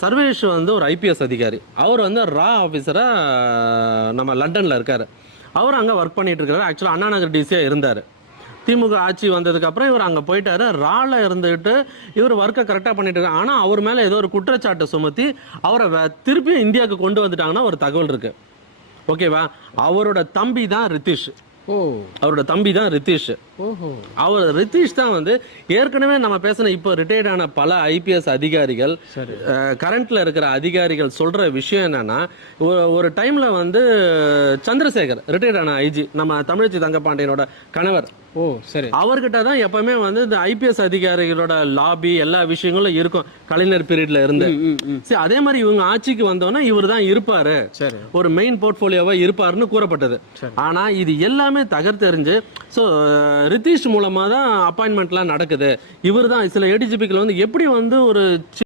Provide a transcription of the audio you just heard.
சர்வேஷ் வந்து ஒரு ஐபிஎஸ் அதிகாரி. அவர் வந்து ரா ஆஃபீஸரா நம்ம லண்டன்ல இருக்காரு. அவர் அங்க ஒர்க் பண்ணிட்டு இருக்காரு. ஆக்சுவலா அண்ணா நகர் டிசியா இருந்தாரு. திமுக ஆட்சி வந்ததுக்கு அப்புறம் இவர் அங்க போயிட்டாரு. ரால இருந்துட்டு இவர் ஒர்க்கை கரெக்டா பண்ணிட்டு இருக்காரு. ஆனா அவர் மேல ஏதோ ஒரு குற்றச்சாட்டு சுமத்தி அவரை திருப்பி இந்தியாவுக்கு கொண்டு வந்துட்டாங்கன்னா ஒரு தகவல் இருக்கு. ஓகேவா? அவரோட தம்பி தான் ரித்திஷ். அவரோட தம்பி தான் ரித்திஷ். அவர் ரித்திஷ் தான் வந்து ஏற்கனவே நம்ம பேசின இப்போ ரிட்டையர்ட் ஆன பல ஐபிஎஸ் அதிகாரிகள், கரண்ட்ல இருக்கிற அதிகாரிகள் சொல்ற விஷயம் என்னன்னா, ஒரு டைம்ல வந்து சந்திரசேகர் ரிட்டையர்ட் ஆன ஐஜி, நம்ம தமிழச்சி தங்கபாண்டியனோட கணவர், அவர்கிட்ட தான் எப்பவுமே வந்து இந்த ஐபிஎஸ் அதிகாரிகளோட லாபி எல்லா விஷயங்களும் இருக்கும் கலைஞர் பீரியட்ல இருந்து. சரி, அதே மாதிரி இவங்க ஆட்சிக்கு வந்தோன்னா இவர் தான் இருப்பாரு, ஒரு மெயின் போர்ட்போலியோவா இருப்பாருன்னு கூறப்பட்டது. ஆனா இது எல்லாமே தகர்த்தெறிஞ்சு ரித்திஷ் மூலமா தான் அப்பாயின்மெண்ட்லாம் நடக்குது. இவர் தான் சில ஏடிஜிபிக்கள் வந்து எப்படி வந்து ஒரு